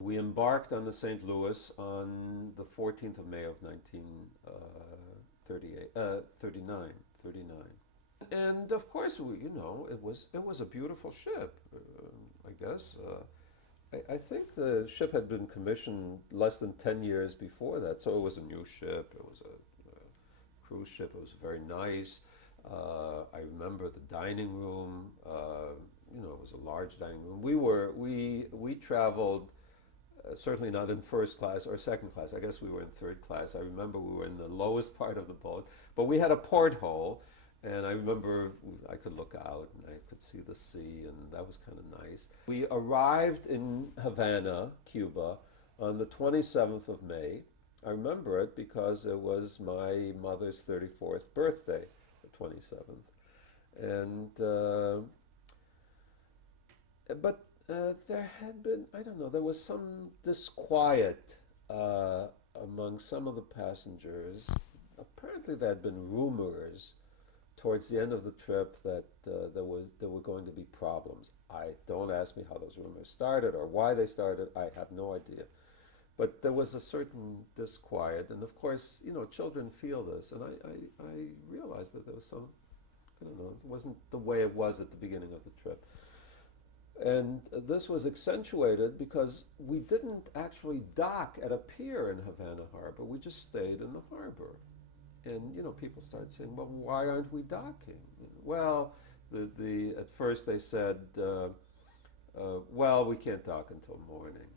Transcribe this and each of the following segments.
We embarked on the St. Louis on the 14th of May of 1938, 39, 39. And of course, it was a beautiful ship. I guess I think the ship had been commissioned less than 10 years before that, so it was a new ship. It was a cruise ship. It was very nice. I remember the dining room. It was a large dining room. We traveled. Certainly not in first class or second class. I guess we were in third class. I remember we were in the lowest part of the boat, but we had a porthole, and I remember I could look out and I could see the sea, and that was kind of nice. We arrived in Havana, Cuba, on the 27th of May. I remember it because it was my mother's 34th birthday, the 27th. And but there had been, I don't know, there was some disquiet among some of the passengers. Apparently, there had been rumors towards the end of the trip that there were going to be problems. I don't ask me how those rumors started or why they started. I have no idea. But there was a certain disquiet, and of course, children feel this, and I realized that there was some, I don't know, it wasn't the way it was at the beginning of the trip. And this was accentuated because we didn't actually dock at a pier in Havana Harbor. We just stayed in the harbor. And people started saying, "Well, why aren't we docking?" Well, at first they said, "Well, we can't dock until morning."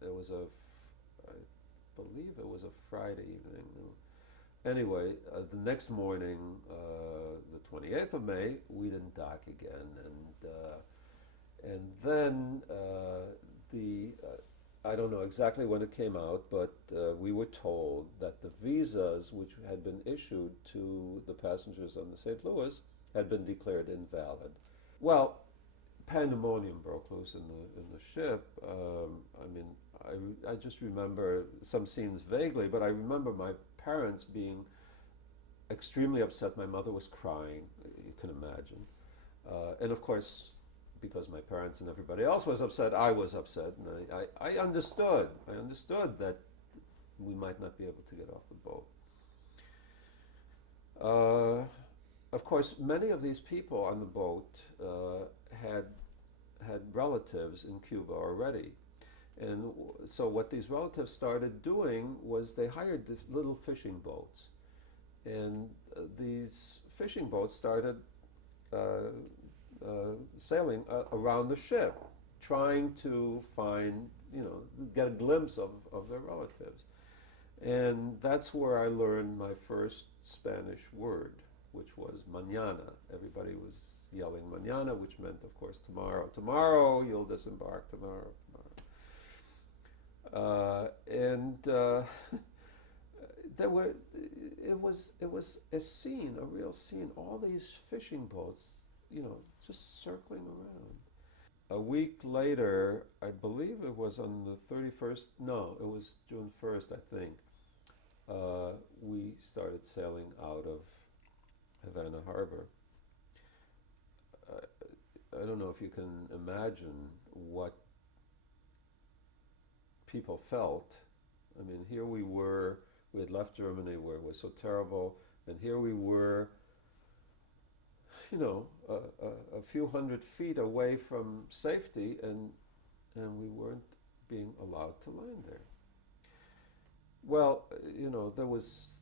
There was I believe it was a Friday evening. Anyway, the next morning, the 28th of May, we didn't dock again, and then I don't know exactly when it came out, but we were told that the visas which had been issued to the passengers on the St. Louis had been declared invalid. Well, pandemonium broke loose in the ship. I just remember some scenes vaguely, but I remember my parents being extremely upset. My mother was crying, you can imagine. And of course, because my parents and everybody else was upset, I was upset. And I understood. I understood that we might not be able to get off the boat. Of course, many of these people on the boat had relatives in Cuba already. And so what these relatives started doing was they hired these little fishing boats. And these fishing boats started sailing around the ship, trying to find, get a glimpse of their relatives. And that's where I learned my first Spanish word, which was mañana. Everybody was yelling mañana, which meant, of course, tomorrow. Tomorrow, you'll disembark, tomorrow, tomorrow. And it was a scene, a real scene. All these fishing boats, just circling around. A week later, I believe it was on the 31st, no, it was June 1st, I think, we started sailing out of Havana Harbor. I don't know if you can imagine what people felt. I mean, here we had left Germany where it was so terrible, and here we were, a few hundred feet away from safety, and we weren't being allowed to land there. Well, there was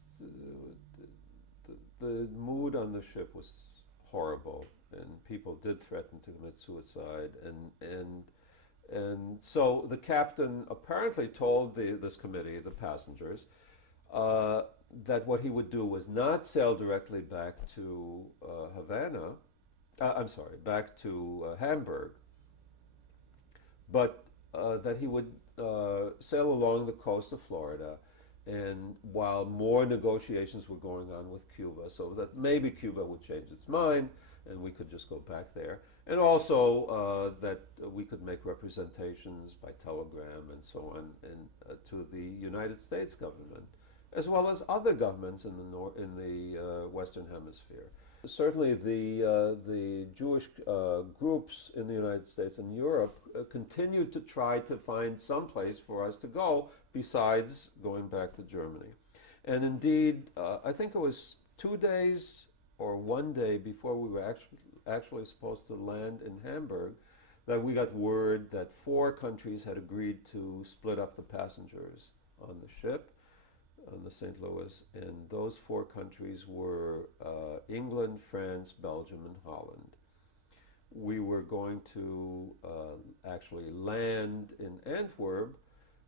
the mood on the ship was horrible, and people did threaten to commit suicide, and so the captain apparently told this committee, the passengers, that what he would do was not sail directly back to Havana, back to Hamburg, but that he would sail along the coast of Florida, and while more negotiations were going on with Cuba, so that maybe Cuba would change its mind and we could just go back there, and also that we could make representations by telegram and so on to the United States government, as well as other governments in the Western Hemisphere. Certainly, the Jewish groups in the United States and Europe continued to try to find some place for us to go besides going back to Germany. And indeed, I think it was 2 days or one day before we were actually supposed to land in Hamburg that we got word that four countries had agreed to split up the passengers on the ship, on the St. Louis, and those four countries were England, France, Belgium, and Holland. We were going to actually land in Antwerp,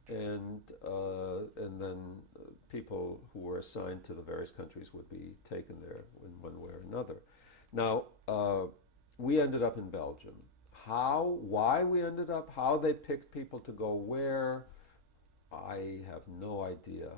and then people who were assigned to the various countries would be taken there in one way or another. Now, we ended up in Belgium. Why we ended up, how they picked people to go where, I have no idea.